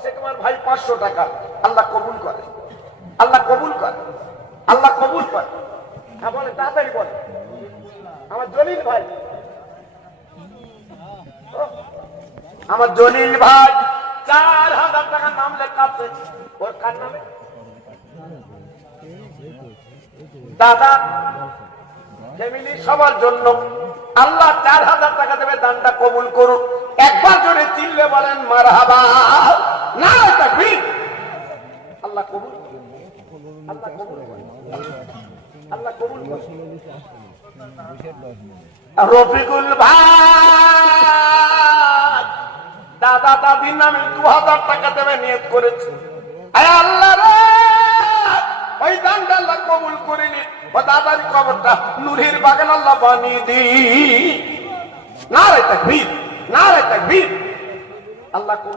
সে তোমার ভাই 500 টাকা, আল্লাহ কবুল করে, আল্লাহ কবুল করে, আল্লাহ কবুল করে। হ্যাঁ বলে, তাড়াতাড়ি বলে। আমার জলিল ভাই, আমার জলিল ভাই 4000 টাকা নাম লেখাচ্ছে। ওর কার নামে? দাদা ফ্যামিলি সবার জন্য আল্লাহ 4000 টাকা দেবে, দানটা কবুল করুন। একবার জোরে চিল্লে বলেন মারহাবা, নারে তাকবীর। আল্লাহ কবুল, আল্লাহ কবুল, আল্লাহ কবুল। রফিকুল ভাই দাদা দাদির নামে 2000 টাকা দেবে নিয়ত করেছে। আয় আল্লাহ রে, ওই দানটা আল্লাহ কবুল করে নি, ও দাদার কবরটা নূরের বাগান আল্লাহ বানিয়ে দি। নারে তাকবীর, নারে তাকবীর। আল্লাহ